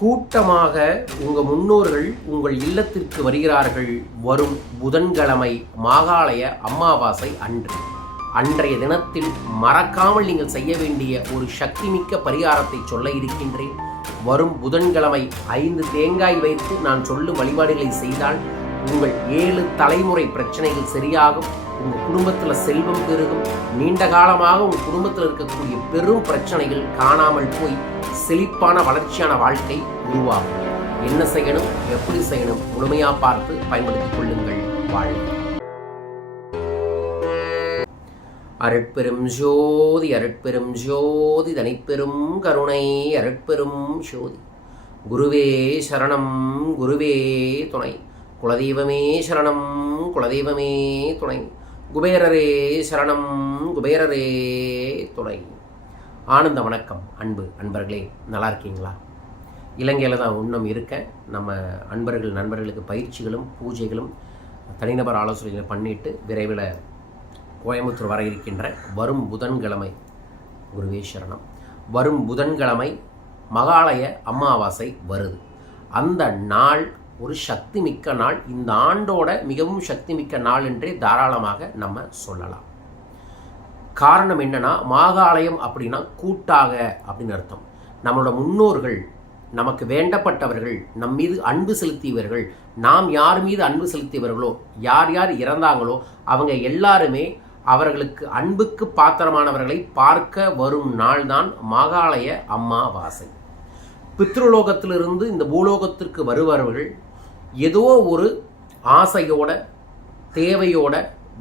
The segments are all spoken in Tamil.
கூட்டமாக உங்கள் முன்னோர்கள் உங்கள் இல்லத்திற்கு வருகிறார்கள் வரும் புதன்கிழமை மாகாளய அமாவாசை அன்று. அன்றைய தினத்தில் மறக்காமல் நீங்கள் செய்ய வேண்டிய ஒரு சக்திமிக்க பரிகாரத்தை சொல்ல இருக்கின்றேன். வரும் புதன்கிழமை ஐந்து தேங்காய் வைத்து நான் சொல்லும் வழிபாடுகளை செய்தால் உங்கள் ஏழு தலைமுறை பிரச்சனைகள் சரியாகும். உங்கள் குடும்பத்தில் செல்வம் பெருகும். நீண்ட காலமாக உங்கள் குடும்பத்தில் இருக்கக்கூடிய பெரும் பிரச்சனைகள் காணாமல் போய் செழிப்பான வளர்ச்சியான வாழ்க்கை உருவாகும். என்ன செய்யணும்? எப்படி செய்யணும்? முழுமையாக பார்த்து பயன்படுத்திக் கொள்ளுங்கள். வாழ்க. அருட்பெரும் ஜோதி அருட்பெரும் ஜோதி தனிப்பெரும் கருணை அருட்பெரும் ஜோதி. குருவே சரணம் குருவே துணை. குலதெய்வமே சரணம் குலதெய்வமே துணை. குபேரரே சரணம் குபேரரே துணை. ஆனந்த வணக்கம் அன்பு அன்பர்களே நல்லா இருக்கீங்களா? இலங்கையில் தான் இன்னும் இருக்க நம்ம அன்பர்கள் நண்பர்களுக்கு பயிற்சிகளும் பூஜைகளும் தனிநபர் ஆலோசனைகளை பண்ணிட்டு விரைவில் கோயம்புத்தூர் வர இருக்கின்ற வரும் புதன்கிழமை குருவே சரணம். வரும் புதன்கிழமை மகாலய அமாவாசை வருது. அந்த நாள் ஒரு சக்தி மிக்க நாள். இந்த ஆண்டோட மிகவும் சக்தி மிக்க நாள் என்றே தாராளமாக நம்ம சொல்லலாம். காரணம் என்னன்னா மாகாலயம் அப்படின்னா கூட்டாக அப்படின்னு அர்த்தம். நம்மளோட முன்னோர்கள் நமக்கு வேண்டப்பட்டவர்கள் நம் மீது அன்பு செலுத்தியவர்கள் நாம் யார் மீது அன்பு செலுத்தியவர்களோ யார் யார் இறந்தாங்களோ அவங்க எல்லாருமே அவர்களுக்கு அன்புக்கு பாத்திரமானவர்களை பார்க்க வரும் நாள்தான் மாகாலய அம்மாவாசை. பித்ருலோகத்திலிருந்து இந்த பூலோகத்திற்கு வருபவர்கள் ஏதோ ஒரு ஆசையோட தேவையோட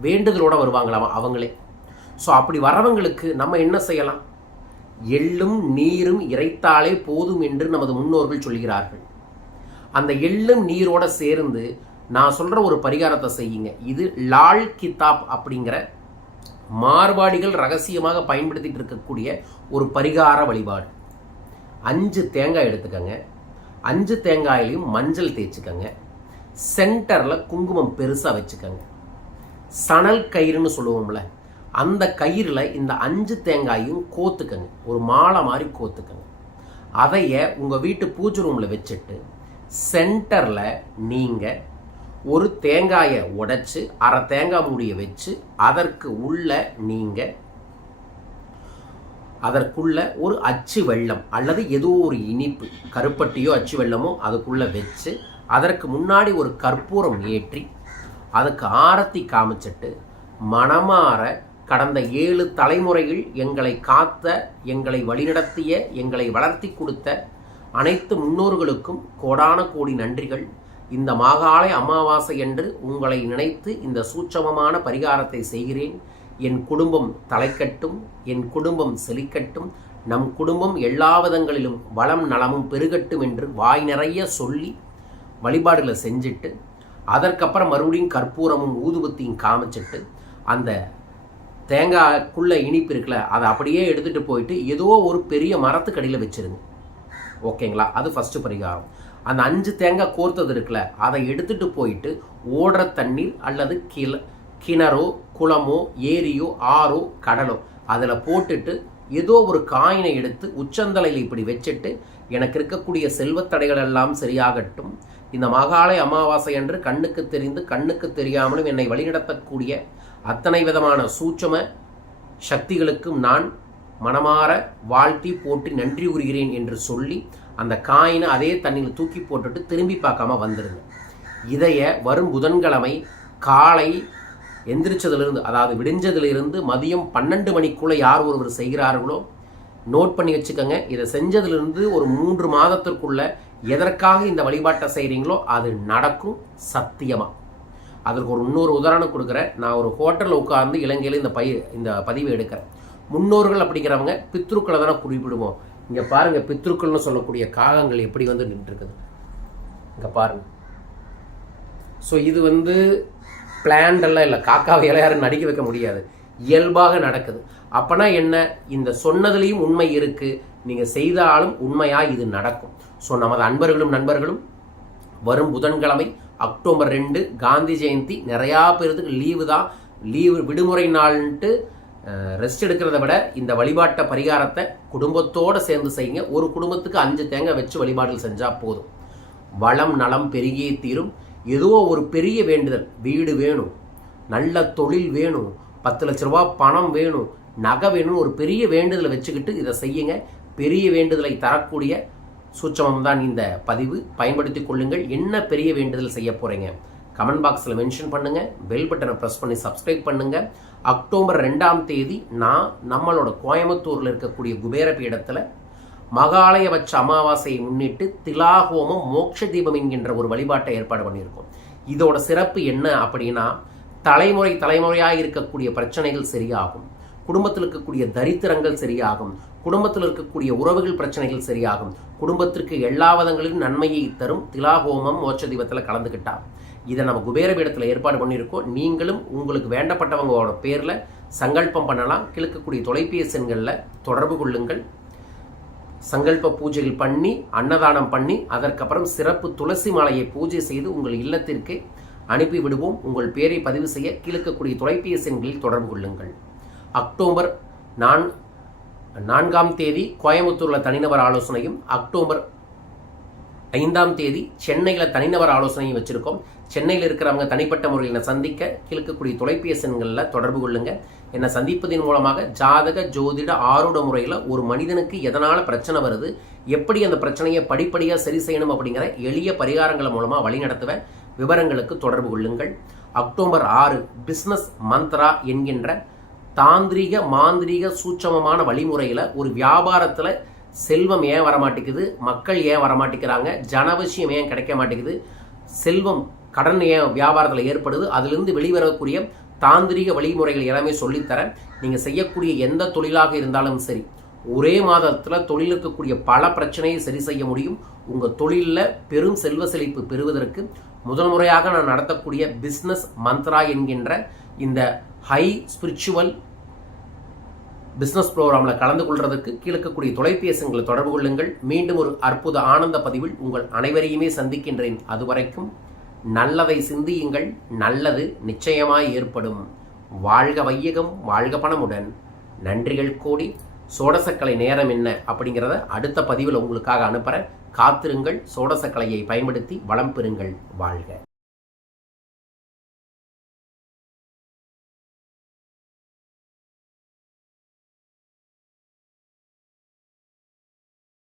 வேண்டுதலோட வருவாங்களாமா அவங்களே. ஸோ அப்படி வரவங்களுக்கு நம்ம என்ன செய்யலாம்? எள்ளும் நீரும் இறைத்தாலே போதும் என்று நமது முன்னோர்கள் சொல்கிறார்கள். அந்த எள்ளும் நீரோட சேர்ந்து நான் சொல்கிற ஒரு பரிகாரத்தை செய்யுங்க. இது லால் கிதாப் அப்படிங்கிற மார்வாடிகள் ரகசியமாக பயன்படுத்திட்டு இருக்கக்கூடிய ஒரு பரிகார வழிபாடு. அஞ்சு தேங்காய் எடுத்துக்கங்க. அஞ்சு தேங்காயிலையும் மஞ்சள் தேய்ச்சிக்கங்க. சென்டரில் குங்குமம் பெருசாக வச்சுக்கோங்க. சணல் கயிறுன்னு சொல்லுவோம்ல அந்த கயிறில் இந்த அஞ்சு தேங்காயும் கோத்துக்கங்க. ஒரு மாலை மாதிரி கோத்துக்கங்க. அதைய உங்கள் வீட்டு பூஜை ரூமில் வச்சுட்டு சென்டரில் நீங்கள் ஒரு தேங்காயை உடைச்சி அரை தேங்காய் மூடியை வச்சு அதற்கு உள்ள நீங்கள் அதற்குள்ள ஒரு அச்சு வெள்ளம் அல்லது ஏதோ ஒரு இனிப்பு கருப்பட்டியோ அச்சு வெள்ளமோ அதுக்குள்ள வச்சு அதற்கு முன்னாடி ஒரு கற்பூரம் ஏற்றி அதுக்கு ஆரத்தி காமிச்சிட்டு மனமாற கடந்த ஏழு தலைமுறையில் எங்களை காத்த எங்களை வழிநடத்திய எங்களை வளர்த்தி கொடுத்த அனைத்து முன்னோர்களுக்கும் கோடான கோடி நன்றிகள். இந்த மாகாளை அமாவாசை என்று உங்களை நினைத்து இந்த சூட்சமமான பரிகாரத்தை செய்கிறேன். என் குடும்பம் தலைக்கட்டும் என் குடும்பம் செழிக்கட்டும் நம் குடும்பம் எல்லா விதங்களிலும் வளம் நலமும் பெருகட்டும் என்று வாய் நிறைய சொல்லி வழிபாடுகளை செஞ்சுட்டு அதற்கப்புறம் மறுபடியும் கற்பூரமும் ஊதுபத்தியும் காமிச்சிட்டு அந்த தேங்காய்க்குள்ள இனிப்பு இருக்குல்ல அதை அப்படியே எடுத்துகிட்டு போயிட்டு ஏதோ ஒரு பெரிய மரத்துக்கடியில் வச்சிருங்க. ஓகேங்களா? அது ஃபஸ்ட்டு பரிகாரம். அந்த அஞ்சு தேங்காய் கோர்த்தது இருக்குல்ல அதை எடுத்துகிட்டு போயிட்டு ஓடுற தண்ணீர் அல்லது கிள கிணறோ குளமோ ஏரியோ ஆறோ கடலோ. அதில் போட்டுட்டு ஏதோ ஒரு காயினை எடுத்து உச்சந்தலையில் இப்படி வச்சுட்டு எனக்கு இருக்கக்கூடிய செல்வத்தடைகள் எல்லாம் சரியாகட்டும். இந்த மகாலய அமாவாசை அன்று கண்ணுக்கு தெரிந்து கண்ணுக்கு தெரியாமலும் என்னை வழிநடத்தக்கூடிய அத்தனை விதமான சூட்சம சக்திகளுக்கும் நான் மனமாற வாழ்த்தி போட்டு நன்றி கூறுகிறேன் என்று சொல்லி அந்த காயினை அதே தண்ணியில் தூக்கி போட்டுட்டு திரும்பி பார்க்காம வந்துடுங்க இதைய வரும் புதன்கிழமை காலை எந்திரிச்சதுலேருந்து அதாவது விடிஞ்சதுலேருந்து மதியம் பன்னெண்டு மணிக்குள்ளே யார் ஒருவர் செய்கிறார்களோ நோட் பண்ணி வச்சுக்கோங்க. இதை செஞ்சதுலேருந்து ஒரு மூன்று மாதத்திற்குள்ள எதற்காக இந்த வழிபாட்டை செய்கிறீங்களோ அது நடக்கும் சத்தியமாக அதற்கு ஒரு இன்னொரு உதாரணம் கொடுக்குறேன். நான் ஒரு ஹோட்டலில் உட்கார்ந்து இலங்கையில் இந்த பயிர் இந்த பதிவு எடுக்கிறேன். முன்னோர்கள் அப்படிங்கிறவங்க பித்ருக்களை தானே குறிப்பிடுவோம். இங்கே பாருங்கள் பித்ருக்கள்னு சொல்லக்கூடிய காகங்கள் எப்படி வந்து நின்றுருக்குது இங்கே பாருங்கள் ஸோ இது வந்து பிளான்டெல்லாம் இல்லை. காக்காவையெல்லாம் யாரும் நடிக்க வைக்க முடியாது. இயல்பாக நடக்குது. அப்போனா என்ன? இந்த சொன்னதுலேயும் உண்மை இருக்குது நீங்கள் செய்தாலும் உண்மையாக இது நடக்கும். ஸோ நமது அன்பர்களும் நண்பர்களும் வரும் புதன்கிழமை அக்டோபர் ரெண்டு காந்தி ஜெயந்தி நிறையா பேருக்கு லீவு தான். லீவு விடுமுறை நாள்ன்ட்டு ரெஸ்ட் எடுக்கிறத விட இந்த வழிபாட்ட பரிகாரத்தை குடும்பத்தோடு சேர்ந்து செய்யுங்க. ஒரு குடும்பத்துக்கு அஞ்சு தேங்காய் வச்சு வழிபாடுகள் செஞ்சால் போதும். வளம் நலம் பெருகியே தீரும். ஏதோ ஒரு பெரிய வேண்டுதல். வீடு வேணும் நல்ல தொழில் வேணும் பத்து லட்ச ரூபா பணம் வேணும் நகை வேணும்னு ஒரு பெரிய வேண்டுதலை வச்சுக்கிட்டு இதை செய்யுங்க. பெரிய வேண்டுதலை தரக்கூடிய சூட்சமம் தான் இந்த பதிவு. பயன்படுத்தி கொள்ளுங்கள். என்ன பெரிய வேண்டுதல் செய்ய போகிறீங்க கமெண்ட் பாக்ஸில் மென்ஷன் பண்ணுங்கள் பெல் பட்டனை ப்ரெஸ் பண்ணி சப்ஸ்கிரைப் பண்ணுங்கள் அக்டோபர் ரெண்டாம் தேதி நான் நம்மளோட கோயம்புத்தூரில் இருக்கக்கூடிய குபேர பீடத்தில் மகாலய அமாவாசையை முன்னிட்டு திலாகோமம் மோட்ச தீபம் என்கின்ற ஒரு வழிபாட்டை ஏற்பாடு பண்ணியிருக்கோம். இதோட சிறப்பு என்ன அப்படின்னா தலைமுறை தலைமுறையாக இருக்கக்கூடிய பிரச்சனைகள் சரியாகும். குடும்பத்தில் இருக்கக்கூடிய தரித்திரங்கள் சரியாகும். குடும்பத்தில் இருக்கக்கூடிய உறவுகள் பிரச்சனைகள் சரியாகும். குடும்பத்திற்கு எல்லா விதங்களிலும் நன்மையை தரும் திலாகோமம் மோட்ச தீபத்தில் கலந்துக்கிட்டா இதை நம்ம குபேர பீடத்தில் ஏற்பாடு பண்ணியிருக்கோம். நீங்களும் உங்களுக்கு வேண்டப்பட்டவங்களோட பேரில் சங்கல்பம் பண்ணலாம். கிழக்கக்கூடிய தொலைபேசி எண்களில் தொடர்பு கொள்ளுங்கள். சங்கல்ப பூஜைகள் பண்ணி அன்னதானம் பண்ணி அதற்கப்புறம் சிறப்பு துளசி மாலையை பூஜை செய்து உங்கள் இல்லத்திற்கு அனுப்பிவிடுவோம் உங்கள் பெயரை பதிவு செய்ய கீழக்கக்கூடிய தொலைபேசி எண்களில் தொடர்பு கொள்ளுங்கள். அக்டோபர் நான் நான்காம் தேதி கோயம்புத்தூரில் தனிநபர் ஆலோசனையும் அக்டோபர் ஐந்தாம் தேதி சென்னையில் தனிநபர் ஆலோசனையும் வச்சுருக்கோம். சென்னையில் இருக்கிறவங்க தனிப்பட்ட முறையில் என்னை சந்திக்க கிழக்கக்கூடிய தொலைபேசி எண்களில் தொடர்பு கொள்ளுங்க. என்னை சந்திப்பதன் மூலமாக ஜாதக ஜோதிட ஆரோட முறையில் ஒரு மனிதனுக்கு எதனால் பிரச்சனை வருது எப்படி அந்த பிரச்சனையை படிப்படியாக சரி செய்யணும் அப்படிங்கிற எளிய பரிகாரங்கள் மூலமாக வழிநடத்துவேன் விவரங்களுக்கு தொடர்பு கொள்ளுங்கள். அக்டோபர் ஆறு பிஸ்னஸ் மந்த்ரா என்கின்ற தாந்திரிக மாந்திரிக சூட்சமமான வழிமுறையில் ஒரு வியாபாரத்தில் செல்வம் ஏன் வரமாட்டேங்குது? மக்கள் ஏன் வரமாட்டேங்கிறாங்க? ஜனவசியம் ஏன் கிடைக்க மாட்டேங்குது? செல்வம் கடன் ஏன் வியாபாரத்தில் ஏற்படுது? அதிலிருந்து வெளிவரக்கூடிய தாந்திரிக வழிமுறைகள் எல்லாமே சொல்லித்தரேன். நீங்கள் செய்யக்கூடிய எந்த தொழிலாக இருந்தாலும் சரி ஒரே மாதத்தில் தொழில் இருக்கக்கூடிய பல பிரச்சனையை சரி செய்ய முடியும். உங்கள் தொழிலில் பெரும் செல்வ செழிப்பு பெறுவதற்கு முதல் முறையாக நான் நடத்தக்கூடிய பிஸ்னஸ் மந்த்ரா என்கின்ற இந்த ஹை ஸ்பிரிச்சுவல் பிஸ்னஸ் ப்ரோக்ராமில் கலந்து கொள்றதுக்கு கீழக்கக்கூடிய தொலைபேசிகளை தொடர்பு கொள்ளுங்கள். மீண்டும் ஒரு அற்புத ஆனந்த பதிவில் உங்கள் அனைவரையுமே சந்திக்கின்றேன். அதுவரைக்கும் நல்லதை சிந்தியுங்கள். நல்லது நிச்சயமாய் ஏற்படும். வாழ்க வையகம் வாழ்க பணமுடன். நன்றிகள் கோடி. சோடசக்கலை நேரம் என்ன அப்படிங்கிறத அடுத்த பதிவில் உங்களுக்காக அனுப்புகிறேன் காத்திருங்கள். சோடசக்கலையை பயன்படுத்தி வளம் பெறுங்கள். வாழ்க.